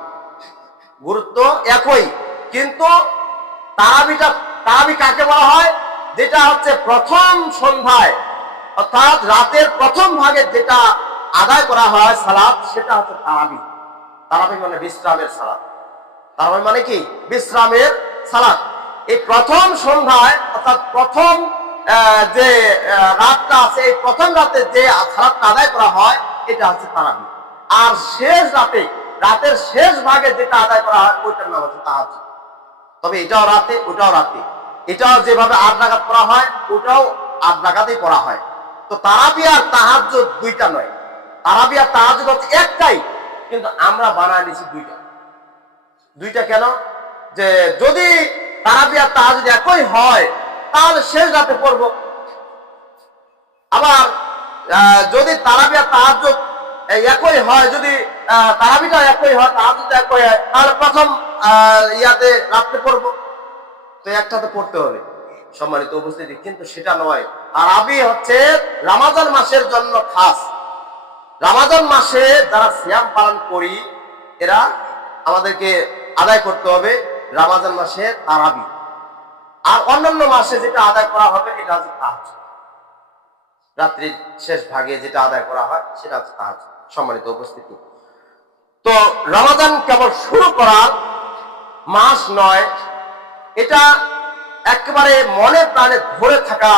গুরুত্ব একই। কিন্তু তারাবি কাকে বলা হয়? যেটা হচ্ছে প্রথম সন্ধ্যায় অর্থাৎ রাতের প্রথম ভাগে যেটা আদায় করা হয় সালাত, সেটা হচ্ছে তারাবি। তারাবি মানে বিশ্রামের সালাত। তারাবি মানে কি? বিশ্রামের সালাত। এই প্রথম সন্ধ্যায় অর্থাৎ প্রথম যে রাতটা আছে, এই প্রথম রাতে যে সালাতটা আদায় করা হয় এটা হচ্ছে তারাবি। আর শেষ রাতের শেষ ভাগে যেটা আদায় করা হয় ওইটার নাম হচ্ছে তাহাজ্জুদ। তবে এটাও রাতে ওটাও রাতে, এটাও যেভাবে 8 রাকাত পড়া হয় ওটাও 8 রাকাতই পড়া হয়। তো তারাবি আর তাহাজ্জুদ দুইটা নয়, তারাবি আর তাহাজ্জুদ হচ্ছে একটাই, কিন্তু আমরা বানায় নিয়েছি দুইটা। কেন? যে যদি তারাবি আর তাহাজ্জুদ একই হয় তাহলে শেষ রাতে পড়বো, আবার যদি তারাবি আর তাহাজ্জুদ একই হয়, যদি তারাবিটা একই হয় তাহাজ্জুদ একই হয় তাহলে প্রথম রাতে পড়বো, তো একটাতে পড়তে হবে। সম্মানিত উপস্থিতি, কিন্তু সেটা নয়। তারাবি হচ্ছে রমজান মাসের জন্য খাস। রমজান মাসে যারা সিয়াম পালন করি এরা আমাদেরকে আদায় করতে হবে রমজান মাসে তারাবি। আর অন্যান্য মাসে যেটা আদায় করা হবে এটা হচ্ছে তাহাজ্জুদ, রাত্রির শেষ ভাগে যেটা আদায় করা হয় সেটা হচ্ছে তাহাজ্জুদ। সম্মানিত উপস্থিতি, তো রমজান কেবল শুরু করার মাস নয়, এটা একেবারে মনে প্রাণে ধরে থাকা।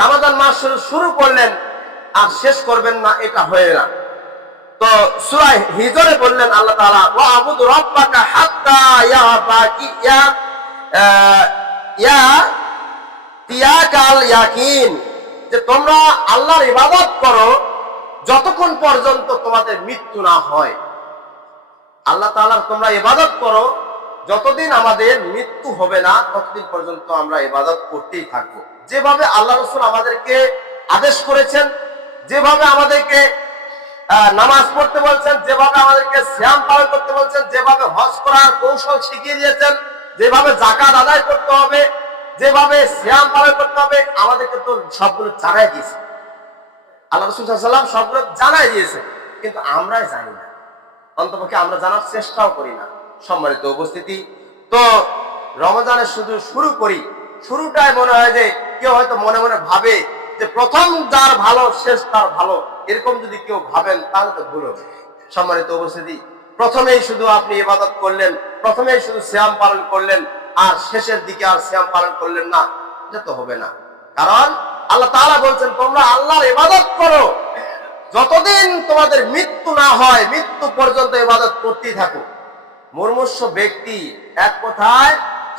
রমজান মাস শুরু করলেন আর শেষ করবেন না, এটা হয় না। তো সূরা হিজরে বললেন আল্লাহ তাআলা, ওয়া আবুদু রাব্বাকা হাত্তা ইয়াতিয়াকাল ইয়াকিন, যে তোমরা আল্লাহর ইবাদত করো যতক্ষণ পর্যন্ত তোমাদের মৃত্যু না হয়। আল্লাহ তাআলার তোমরা ইবাদত করো, যতদিন আমাদের মৃত্যু হবে না ততদিন পর্যন্ত আমরা ইবাদত করতেই থাকবো। যেভাবে আল্লাহ রাসূল আমাদেরকে আদেশ করেছেন, যেভাবে আমাদেরকে নামাজ পড়তে বলছেন, যেভাবে আমাদেরকে সিয়াম পালন করতে বলছেন, যেভাবে হজ করার কৌশল শিখিয়ে দিয়েছেন, যেভাবে যাকাত আদায় করতে হবে, যেভাবে সিয়াম পালন করতে হবে, আমাদেরকে তো সবগুলো জানাই দিয়েছে আল্লাহ রাসূল সাল্লাল্লাহু আলাইহি ওয়াসাল্লাম, সবগুলো জানাই দিয়েছে, কিন্তু আমরাই জানি না, অন্তপক্ষে আমরা জানার চেষ্টাও করি না। সম্মানিত উপস্থিতি, তো রমজানে শুধু শুরু করি, শুরুটাই মনে হয় যে কেউ হয়তো মনে মনে ভাবে যে প্রথম যার ভালো শেষ তার ভালো, এরকম যদি কেউ ভাবেন তাহলে তো ভুল হবে। সম্মানিত উপস্থিতি, প্রথমেই শুধু আপনি ইবাদত করলেন, প্রথমেই শুধু সিয়াম পালন করলেন আর শেষের দিকে আর সিয়াম পালন করলেন না, এটা তো হবে না। কারণ আল্লাহ তাআলা বলছেন তোমরা আল্লাহর ইবাদত করো যতদিন তোমাদের মৃত্যু না হয়, মৃত্যু পর্যন্ত ইবাদত করতেই থাকো। মুমূর্ষু ব্যক্তি এক কথায়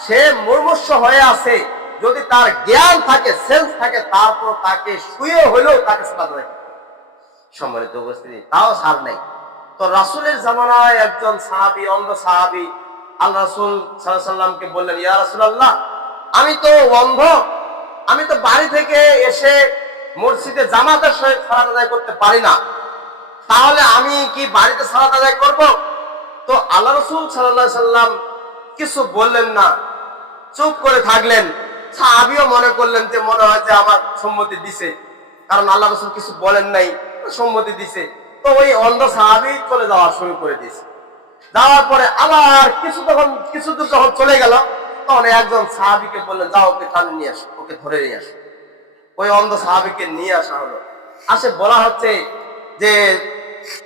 সে মুমূর্ষু হয়ে আছে, যদি তার জ্ঞান থাকে, সেন্স থাকে, তারপর তাকে শুয়ে হলেও তাকে সালাত আদায় করতে হবে। সম্মানিত উপস্থিতি, তাও ছাড় নাই। তো রাসূলের জামানায় একজন সাহাবী, অন্ধ সাহাবী আল্লাহ রাসূল সাল্লাল্লাহু আলাইহি ওয়াসাল্লামকে বললেন, ইয়া রাসূলুল্লাহ, আমি তো অন্ধ, আমি তো বাড়ি থেকে এসে মসজিদে জামাতের সহিত সালাত আদায় করতে পারি না, তাহলে আমি কি বাড়িতে সালাত আদায় করব? তো আল্লাহ রাসূল সাল্লাল্লাহু আলাইহি সাল্লাম কিছু বললেন না, চুপ করে থাকলেন। সাহাবীও মনে করলেন যে মনে হয় যে আমার সম্মতি দিছে, কারণ আল্লাহ রাসূল কিছু বলেন নাই, সম্মতি দিছে। তো ওই অন্ধ সাহাবী চলে যাওয়া শুরু করে দিয়েছে। যাওয়ার পরে আবার কিছু দূর যখন চলে গেল, তখন একজন সাহাবীকে বললেন, যাও ওকে টানে নিয়ে আসো, ওকে ধরে নিয়ে আসো। ওই অন্ধ সাহাবীকে নিয়ে আসা হলো। আসে বলা হচ্ছে যে,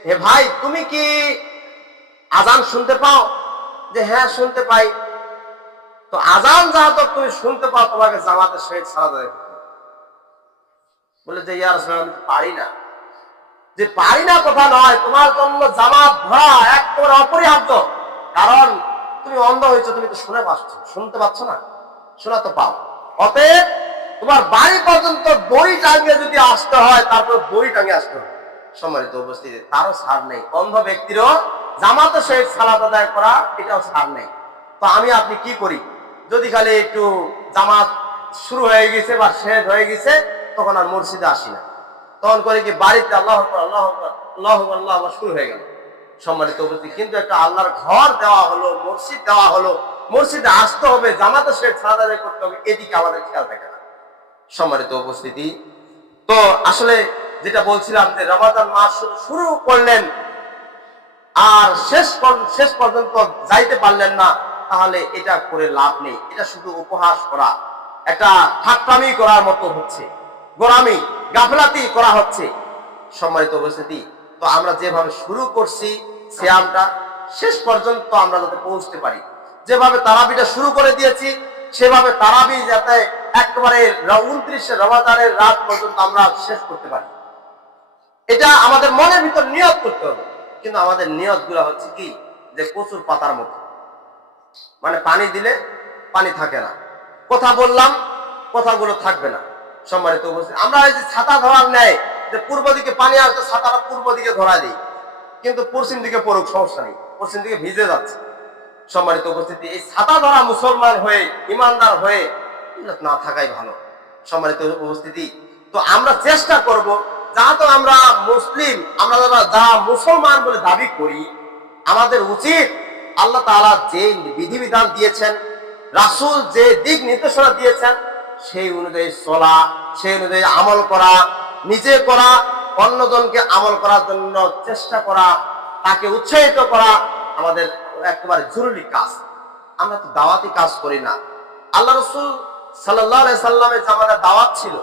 হে ভাই, তুমি কি আজান শুনতে পাও? যে হ্যাঁ, শুনতে পাই। তো আজান যাহাত তুমি শুনতে পাও, তোমাকে জামাতের সহিত সালাত আদায় করতে হবে। বলে যে ইয়া রাসূলুল্লাহ, আমি পারি না। যে পারি না কথা নয়, তোমার জন্য জামাত ধরা একেবারে অপরিহার্য। কারণ তুমি অন্ধ হয়েছো, তুমি তো শুনতে পাচ্ছ না, শোনা তো পাও। অতএব তোমার বাড়ি পর্যন্ত দড়ি টাঙিয়ে যদি আসতে হয়, তারপর দড়ি টাঙিয়ে আসতে হবে। সম্মানিত উপস্থিতি, তারও ছাড় নেই। অন্ধ ব্যক্তিরও জামাতের সহিত সালাত আদায় করা, এটাও ছাড় নেই। তো আমি আপনি কি করি? যদি খালি একটু জামাত শুরু হয়ে গেছে বা শেষ হয়ে গেছে, তখন আর মসজিদে আসি না। তখন করে কি বাড়িতে আল্লাহু আকবার আল্লাহু আকবার আল্লাহু আকবার আল্লাহু আকবার শুরু হয়ে গেল। সম্মানিত উপস্থিতি, কিন্তু একটা আল্লাহর ঘর দেওয়া হলো, মসজিদ দেওয়া হলো, মসজিদে আসতে হবে, জামাতের সহিত সালাত আদায় করতে হবে, এদিকে আমাদের খেয়াল থাকে না। সম্মানিত উপস্থিতি, তো আসলে যেটা বলছিলাম যে রমাদান মাস শুরু করলেন আর শেষ পর্যন্ত যাইতে পারলেন না, তাহলে এটা করে লাভ নেই। এটা শুধু উপহাস করা, একটা ঠাট্টামি করার মতো হচ্ছে, গোরামি গাফলাতি করা হচ্ছে। সম্মানিত উপস্থিতি, তো আমরা যেভাবে শুরু করছি সিয়ামটা, শেষ পর্যন্ত আমরা যাতে পৌঁছতে পারি। যেভাবে তারাবিটা শুরু করে দিয়েছি, সেভাবে তারাবি যাতে একেবারে 29 রমাদানের রাত পর্যন্ত আমরা শেষ করতে পারি, এটা আমাদের মনের ভিতর নিয়ত করতে হবে। কিন্তু আমাদের নিয়ত গুলা হচ্ছে কি, যে কচুর পাতার মতো, মানে পানি দিলে পানি থাকে না, কথা বললাম কথাগুলো থাকবে না। সম্মানিত উপস্থিতি, আমরা এই যে ছাতা ধরার নেয়, যে পূর্ব দিকে পানি আসছে, ছাতাটা পূর্ব দিকে ধরা দিই, কিন্তু পশ্চিম দিকে পড়ুক সমস্যা নেই, পশ্চিম দিকে ভিজে যাচ্ছে। সম্মানিত উপস্থিতি, এই ছাতা ধরা মুসলমান হয়ে, ইমানদার হয়ে না থাকাই ভালো। সম্মানিত উপস্থিতি, তো আমরা চেষ্টা করব, যাতে আমরা মুসলিম, আমরা যারা মুসলমান বলে দাবি করি, আমাদের উচিত আল্লাহ তাআলা যে বিধিবিধান দিয়েছেন, রাসূল যে দিক নির্দেশনা দিয়েছেন, সেই অনুযায়ী চলা, সেই অনুযায়ী আমল করা, নিজে করা, অন্যজনকে আমল করার জন্য চেষ্টা করা, তাকে উৎসাহিত করা আমাদের একেবারে জরুরি কাজ। আমরা তো দাওয়াতি কাজ করি না। আল্লাহ রাসূল সাল্লাল্লাহু আলাইহি সাল্লামের জামানায় দাওয়াত ছিল।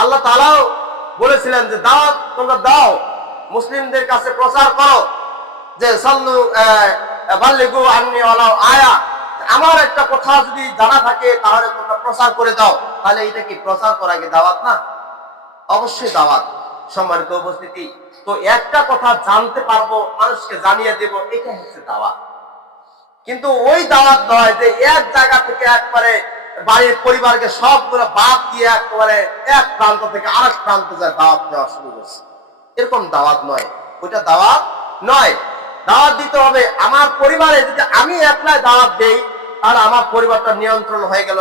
আল্লাহ তাআলাও বলেছিলেন যে দাওয়াত তোমরা দাও, মুসলিমদের কাছে প্রচার করো, যে সাল্লু বাল্লিগু আন্নী ওয়ালাউ আয়া, আমার একটা কথা যদি জানা থাকে তাহলে তোমরা প্রচার করে দাও। তাহলে এটা কি প্রচার করা কি দাওয়াত না? অবশ্যই দাওয়াত। সম্মানিত উপস্থিতি, তো একটা কথা জানতে পারবো, মানুষকে জানিয়ে দেব, এটা হচ্ছে দাওয়াত। কিন্তু ওই দাওয়াত নয় যে এক জায়গা থেকে একবারে বাড়ির পরিবারকে সবগুলো বাদ দিয়ে একেবারে এক প্রান্ত থেকে আরেক প্রান্ত যায় দাওয়াত দেওয়া শুরু করছে। এরকম দাওয়াত নয়, ওইটা দাওয়াত নয়। দাওয়াত দিতে হবে আমার পরিবারে। যদি আমি একলাই দাওয়াত দেই, তাহলে আমার পরিবারটা নিয়ন্ত্রণ হয়ে গেল।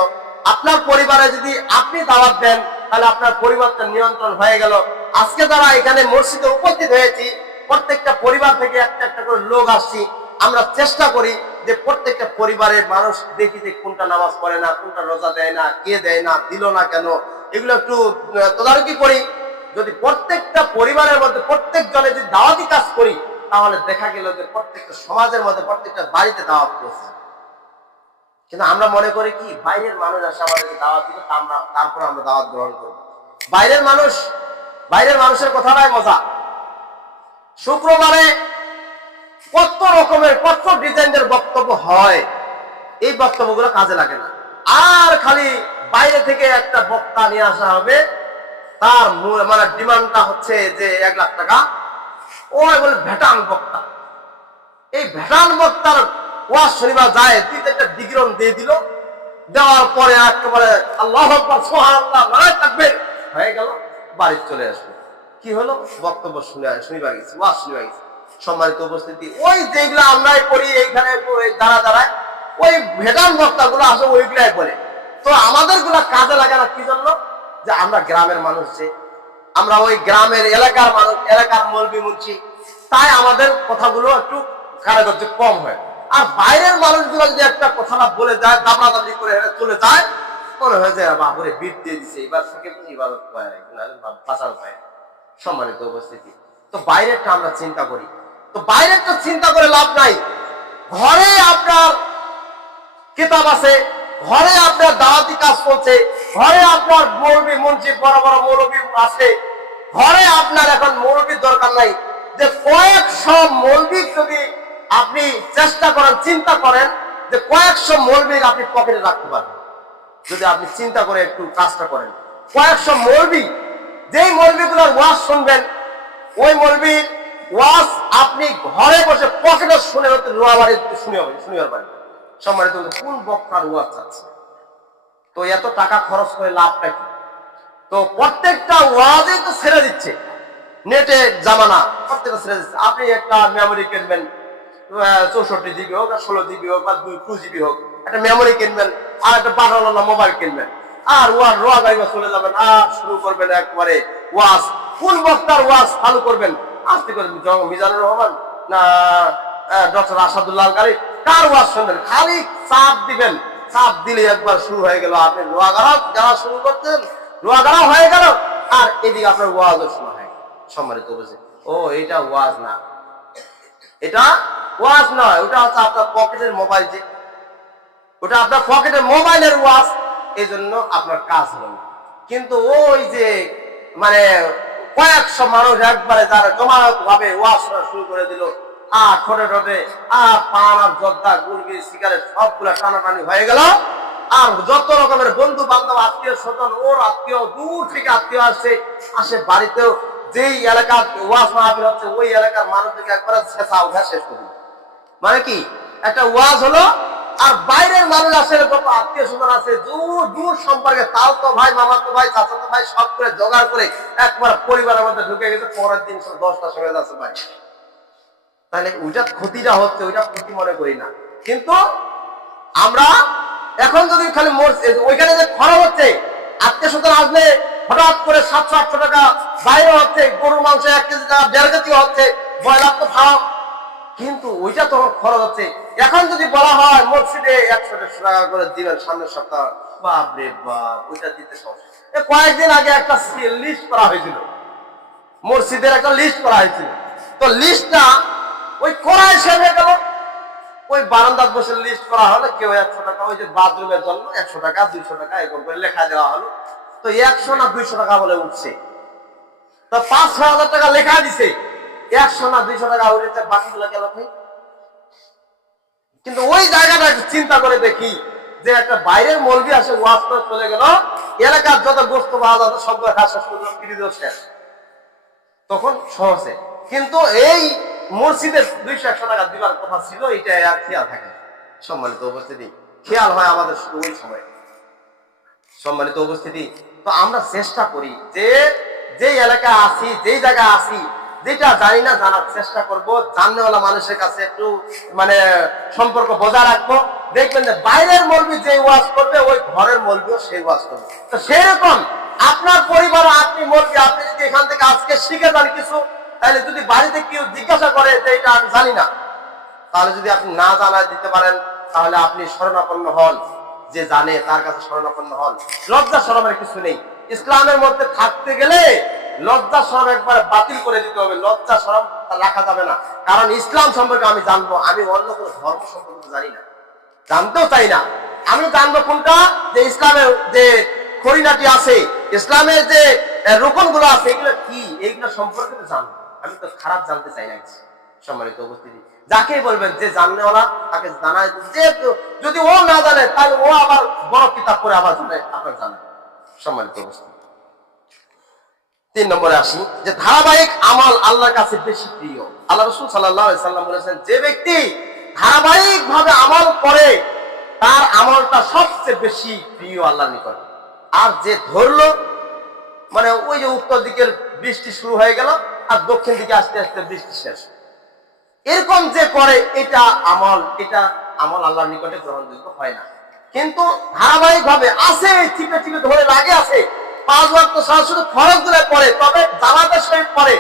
আপনার পরিবারে যদি আপনি দাওয়াত দেন, তাহলে আপনার পরিবারটা নিয়ন্ত্রণ হয়ে গেল। আজকে যারা এখানে মসজিদে উপস্থিত হয়েছি, প্রত্যেকটা পরিবার থেকে একটা একটা করে লোক আসছি। আমরা চেষ্টা করি যে প্রত্যেকটা পরিবারের মানুষ দেখি যে কোনটা নামাজ পড়ে না, কোনটা রোজা দেয় না, কে দেয় না, দিল না কেন, এগুলো একটু তদারকি করি। যদি প্রত্যেকটা পরিবারের মধ্যে প্রত্যেক জনে যদি দাওয়াতি কাজ করি, তাহলে দেখা গেল যে প্রত্যেকটা সমাজের মধ্যে প্রত্যেকটা বাড়িতে দাওয়াত করছে। কিন্তু আমরা মনে করি কি, বাইরের মানুষ আসে আমাদেরকে দাওয়াত দিল, তারপর আমরা দাওয়াত গ্রহণ করব। বাইরের মানুষের কথাটাই মজা। শুক্রবারে কত রকমের কত ডিজাইনের বক্তব্য হয়, এই বক্তব্যগুলো কাজে লাগে না। আর খালি বাইরে থেকে একটা বক্তা নিয়ে আসা হবে, তার মানে ডিমান্ডটা হচ্ছে যে 1 লাখ টাকা। ওই বলে ভেটান বক্তা। এই ভেটান বক্তার ওয়াজ শনিবার যায়, 2-4টা ডিগ্রন দিয়ে দিল, দেওয়ার পরে একেবারে আল্লাহু আকবার সুবহানাল্লাহ নারায়ে তাকবীর হয়ে গেল, বাড়ি চলে আসবে। কি হলো? বক্তব্য শুনিবা গেছে, ওয়াজ শুনিবা গেছে। সম্মানিত উপস্থিতি, ওই যেগুলো আমরাই করি এইখানে দাঁড়ায়, ওই ভেটান বক্তা গুলো আসে ওইগুলাই বলে। তো আমাদের গুলা কাজে লাগে না, কি জন্য? যে আমরা গ্রামের মানুষ, যে আমরা ওই গ্রামের এলাকার মানুষ, এলাকার মৌলবি মুন্সি, তাই আমাদের কথাগুলো একটু কারাগার কম হয়। আর বাইরের মানুষগুলো যদি একটা কথাটা বলে যায়, দাবড়াদাবড়ি করে চলে যায়, মনে হয় যে বাবুরে বিট দিয়ে দিছে, এবার থেকে ইবাদত পায় বাঁচার পায়। সম্মানিত উপস্থিতি, তো বাইরেরটা আমরা চিন্তা করি, তো বাইরেরটা চিন্তা করে লাভ নাই। ঘরে আপনার কিতাব আছে, ঘরে আপনার দাওয়াতি কাজ চলছে, ঘরে আপনার মৌলবি মুন্সি বড় বড় মৌলবি আছে, ঘরে আপনার এখন মৌলবির দরকার নাই। যে কয়েকশো মৌলবি যদি আপনি চেষ্টা করেন, চিন্তা করেন যে কয়েকশো মৌলবি আপনি পকেটে রাখতে পারবেন, যদি আপনি চিন্তা করে একটু কাজটা করেন। কয়েকশো মৌলবি, যেই মৌলবিগুলোর ওয়াজ শুনবেন, ওই মৌলবির ওয়াজ আপনি ঘরে বসে পকেটে শুনে হতে নোয়াবাড়ি শুনিবার পারেন। সম্মানিত, কোন বক্তার ওয়াজ চাচ্ছে? তো এত টাকা খরচ করে লাভটা কি? তো প্রত্যেকটা ওয়াজে তো ছেড়ে দিচ্ছে, নেটে জামানা, প্রত্যেকটা ছেড়ে দিচ্ছে। আপনি একটা মেমোরি কিনবেন, 64 জিবি হোক আর 16 জিবি হোক বা 2 জিবি হোক, একটা মেমোরি কিনবেন আর একটা পাঠানো মোবাইল কিনবেন, আর ওয়াজ রোয়া গাইবা চলে যাবেন, আর শুরু করবেন একবারে ওয়াজ। কোন বক্তার ওয়াজ চালু করবেন? আস্তে করে মিজানুর রহমান না ডক্টর আসাদুল্লাহ গালি, কার ওয়াজ শুনবেন? খালি চাপ দিবেন, চাপ দিলে একবার শুরু হয়ে গেল, আপনি রোয়াগাড়া যারা শুরু করতেন রোয়াগাড়া হয়ে গেল, আর এদিকে আপনার ওয়াজও শোনা হয়। সম্মানিত বলছে, ও এটা ওয়াজ না, এটা ওয়াজ নয়, ওটা হচ্ছে আপনার পকেটের মোবাইল, যে ওটা আপনার পকেটের মোবাইলের ওয়াজ, এই জন্য আপনার কাজ হলো না। কিন্তু ওই যে মানে কয়েকশো মানুষ একবারে যারা জমায়েত ভাবে ওয়াজ শোনা শুরু করে দিল, আর ঠোঁটে ঠোঁটে আর পান আর জর্দা গুলগি সিগারেট সবগুলা টানাটানি হয়ে গেল। আর যত রকমের বন্ধু বান্ধব আত্মীয় স্বজন, ওর আত্মীয় দূর থেকে আত্মীয় আসে বাড়িতেও, যেই এলাকার ওয়াজ মাহফিল হচ্ছে ওই এলাকার মানুষদেরকে একবারে ছেঁচা উঠা শেষ করবে। মানে কি, একটা ওয়াজ হলো আর বাইরের মানুষ আসে, যত আত্মীয় স্বজন আছে দূর দূর সম্পর্কে, তাও তো ভাই, মামা তো ভাই, চাচা তো ভাই, সব করে জোগাড় করে একবার পরিবারের মধ্যে ঢুকে গেছে, পরের দিন 10টার সময় যাচ্ছে ভাই। তাহলে ওইটা ক্ষতিটা হচ্ছে, ওইটা ক্ষতি মনে করি না। কিন্তু আমরা এখন যদি খালি ওইখানে যে খরচ হচ্ছে, আত্মীয় স্বজন আসলে হঠাৎ করে 700-800 টাকা বাইরে হচ্ছে, গরুর মাংস 1 কেজি টাকা 1.5 কেজি হচ্ছে, ব্রয়লার তো খাও, কিন্তু ওইটা তো খরচ হচ্ছে। এখন যদি বলা হয় মসজিদে 100-150 টাকা করে দিবেন সামনের সপ্তাহ, বাপ রে বাপ, ওইটা দিতে সমস্যা। কয়েকদিন আগে একটা লিস্ট করা হয়েছিল, মসজিদের একটা লিস্ট করা হয়েছিল, তো লিস্টটা ওই করাই শেষ হয়ে গেল। ওই বারান্দার বসে লিস্ট করা হলো, কেউ 100 টাকা, ওই যে বাথরুমের জন্য 100 টাকা 200 টাকা এরকম করে লেখা দেওয়া হলো, তো 100 না 200 টাকা বলে উঠছে, তো 5-6 হাজার টাকা লেখা দিছে, 100 না 200 টাকা উঠেছে, বাকিগুলো গেল ভাই। কিন্তু ওই জায়গাটা চিন্তা করে দেখি যে একটা বাইরের মৌলবি আসে ওয়াজ করে চলে গেল, এলাকার যত গোস্ত পাওয়া যাচ্ছে সবগুলো খাওয়া শেষ করলো, ফিরিয়েও শেষ, তখন সহজে। কিন্তু এই মসজিদে 200-100 টাকা দিবার কথা ছিল, এটা আর খেয়াল থাকে। সম্মানিত উপস্থিতি, খেয়াল হয় আমাদের শুধু ওই সময়। সম্মানিত উপস্থিতি, তো আমরা চেষ্টা করি যে যেই এলাকায় আসি, যেই জায়গায় আসি, যেটা জানি না জানার চেষ্টা করব, জাননেওয়ালা মানুষের কাছে একটু মানে সম্পর্ক বজায় রাখবো। দেখবেন যে বাইরের মৌলবি যে ওয়াজ করবে, ওই ঘরের মৌলবিও সেই ওয়াজ করবে। তো সেরকম আপনার পরিবার, আপনি মৌলবি, আপনি যদি এখান থেকে আজকে শিখে যান কিছু, তাহলে যদি বাড়িতে কেউ জিজ্ঞাসা করে যে এটা আমি জানি না, তাহলে যদি আপনি না জানায় দিতে পারেন, তাহলে আপনি শরণাপন্ন হন, যে জানে তার কাছে শরণাপন্ন হন। লজ্জা শরমের কিছু নেই। ইসলামের মধ্যে থাকতে গেলে লজ্জা শরম একবার বাতিল করে দিতে হবে, লজ্জা শরম রাখা যাবে না। কারণ ইসলাম সম্পর্কে আমি জানবো, আমি অন্য কোনো ধর্ম সম্পর্কে জানি না, জানতেও চাই না। আমি জানবো কোনটা, যে ইসলামের যে খরিনাটি আছে, ইসলামের যে রোকন গুলো আছে, এগুলো কি, এইগুলো সম্পর্কে জানবো। আমি তো খারাপ জানতে চাই না। সম্মানিত উপস্থিতি, যাকে বলবেন যে জাননেওয়ালা তাকে জানায়, যে যদি ও না জানে তাহলে ও আবার বড় কিতাব পড়ে আবার জানে, আপনার জানেন। সম্মানিত উপস্থিতি, 3 নম্বরে আসি, যে ধারাবাহিক আমল আল্লাহর কাছে বেশি প্রিয়। আল্লাহ রাসূল সাল্লাল্লাহু আলাইহি সাল্লাম বলেছেন, যে ব্যক্তি ধারাবাহিক ভাবে আমল করে তার আমলটা সবচেয়ে বেশি প্রিয় আল্লাহর নিকট। আর যে ধরলো, মানে ওই যে উত্তর দিকের বৃষ্টি শুরু হয়ে গেল আর দক্ষিণ দিকে আস্তে আস্তে বৃষ্টি শেষ, এরকম যে করে, এটা আমল আল্লাহর নিকটে গ্রহণযোগ্য হয় না। কিন্তু ধারাবাহিক ভাবে আছে, চিপে চিপে ধরে লাগে আছে, 5 ওয়াক্ত সালাত শুধু ফরজগুলো পড়ে, তবে জামাতের সহিত পড়ে,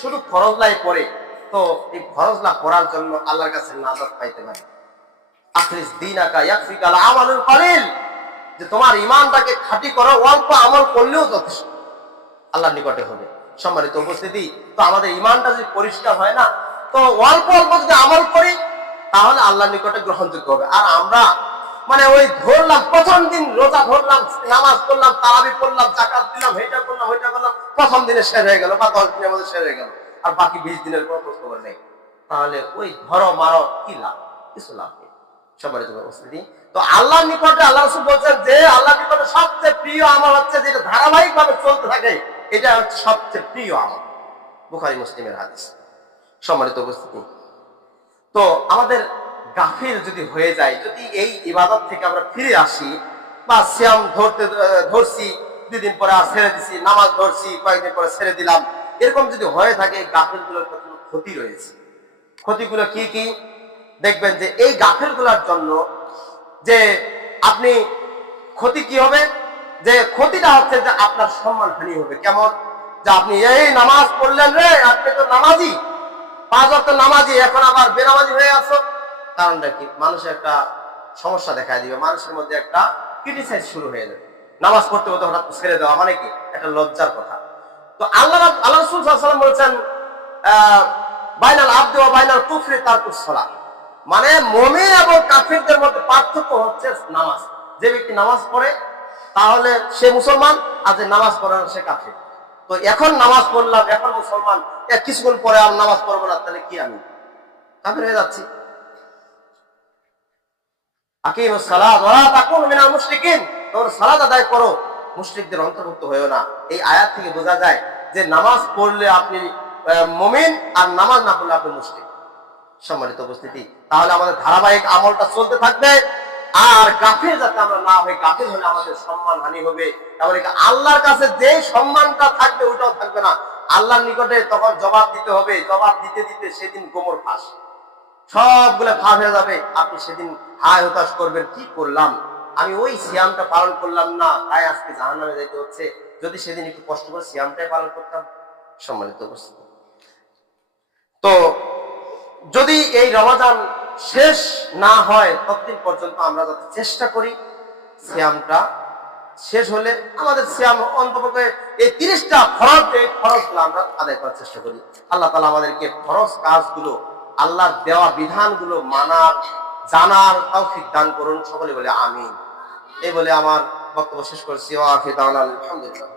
শুধু ফরজলাই পড়ে, তো এই ফরজলা পড়ার জন্য আল্লাহর কাছে নাজাত পাইতে পারে। আখরিস দীনাকা ইয়াকফিকাল আমালুল কলিল, যে তোমার ঈমানটাকে খাঁটি করো, অল্প আমল করলেও যথেষ্ট, আল্লাহর নিকটে হবে। সম্মানিত উপস্থিতি, তো আমাদের ঈমানটা যদি পরিষ্কার হয় না, তো অল্প অল্প যদি আমল করি তাহলে আল্লাহর নিকটে গ্রহণযোগ্য হবে। আর আমরা মানে ওই ধরলাম, প্রথম দিন রোজা ধরলাম, নামাজ পড়লাম, তারাবি পড়লাম, যাকাত দিলাম, এটা করলাম, ওইটা করলাম, প্রথম দিনে শেষ হয়ে গেল, বা 10 দিনের মধ্যে শেষ হয়ে গেল, আর বাকি 20 দিনের কোনো খোঁজ খবর নেই, তাহলে ওই ধরো মারো কি লাভ? কিছু লাভ নেই। সম্মানিত উপস্থিতি, তো আল্লাহর নিকটে আল্লাহ রাসূল বলছেন যে আল্লাহর নিকটে সবচেয়ে প্রিয় আমল হচ্ছে যেটা ধারাবাহিকভাবে চলতে থাকে, এটা হচ্ছে সবচেয়ে প্রিয় আমল। বুখারী মুসলিমের হাদিস। সম্মানিত উপস্থিতি, তো আমাদের গাফিল যদি হয়ে যায়, যদি এই ইবাদত থেকে আমরা ফিরে আসি, বা সিয়াম ধরছি 2 দিন পরে আর ছেড়ে দিছি, নামাজ ধরছি কয়েকদিন পরে ছেড়ে দিলাম, এরকম যদি হয়ে থাকে, এই গাফিলগুলোর কত ক্ষতি রয়েছে। ক্ষতিগুলো কি কি দেখবেন, যে এই গাফিলগুলোর জন্য যে আপনি ক্ষতি কি হবে, যে ক্ষতিটা হচ্ছে যে আপনার সম্মান হানি হবে। কেমন? যে আপনি এই নামাজ পড়লেন রে, আপনি তো নামাজি, 5 ওয়াক্ত নামাজি, এখন আবার বেনামাজি হয়ে আছো। কারণটা কি? মানুষের একটা সমস্যা দেখা দিবে, মানুষের মধ্যে একটা ক্রিটিসাইজ শুরু হয়ে যাবে। নামাজ পড়তে পড়তে হঠাৎ ছেড়ে দেওয়া মানে কি একটা লজ্জার কথা। তো আল্লাহ রাসূল সাল্লাল্লাহু আলাইহি ওয়াসাল্লাম বলেছেন, বাইনাল আবদি ওয়া বাইনাল কুফরি তারকুস সালাত, মানে মুমিন এবং কাফিরদের মধ্যে পার্থক্য হচ্ছে নামাজ। যে ব্যক্তি নামাজ পড়ে তাহলে সে মুসলমান, আর যে নামাজ পড়ে না সে কাফির। তো এখন নামাজ পড়লাম, এখন মুসলমান, কিছুক্ষণ পরে আর নামাজ পড়বো না, তাহলে কি আমি কাফির হয়ে যাচ্ছি? আকিমুস সালাত ওয়া লা তাকুনু মিনাল মুশরিকিন, তোমরা সালাত আদায় করো, মুশরিকদের অন্তর্ভুক্ত হয়ো না। এই আয়াত থেকে বোঝা যায় যে নামাজ পড়লে আপনি মুমিন, আর নামাজ না পড়লে আপনি মুশরিক। সম্মানিত উপস্থিতি, তাহলে আমাদের ধারাবাহিক আমলটা চলতে থাকবে, আর গাফিল যাতে আমরা না হই। গাফিল হলে আমাদের সম্মান হানি হবে, এমনকি আল্লাহর কাছে যে সম্মানটা থাকবে ওইটাও থাকবে না। আল্লাহর নিকটে তখন জবাব দিতে হবে, জবাব দিতে দিতে সেদিন গোমর ফাঁস, সবগুলো ফাঁস হয়ে যাবে। আপনি সেদিন হায় হতাশ করবেন, কি করলাম আমি, ওই সিয়ামটা পালন করলাম না, তাই আজকে জাহান্নামে যাইতে হচ্ছে। যদি সেদিন একটু কষ্ট করে সিয়ামটাই পালন করতাম। সম্মানিত উপস্থিতি, তো যদি এই রমাদান শেষ না হয় ততদিন পর্যন্ত আমরা যাতে চেষ্টা করি, সিয়ামটা শেষ হলে আমাদের সিয়াম অন্তত এই 30টা ফরজ, এই ফরজগুলো আমরা আদায় করার চেষ্টা করি। আল্লাহ তাআলা আমাদেরকে ফরজ কাজগুলো, আল্লাহর দেওয়া বিধানগুলো মানার, জানার তৌফিক দান করুন। সকলে বলে আমিন। এই বলে আমার বক্তব্য শেষ করছি। ওয়া আখিরু দাওয়ানা আলহামদুলিল্লাহ।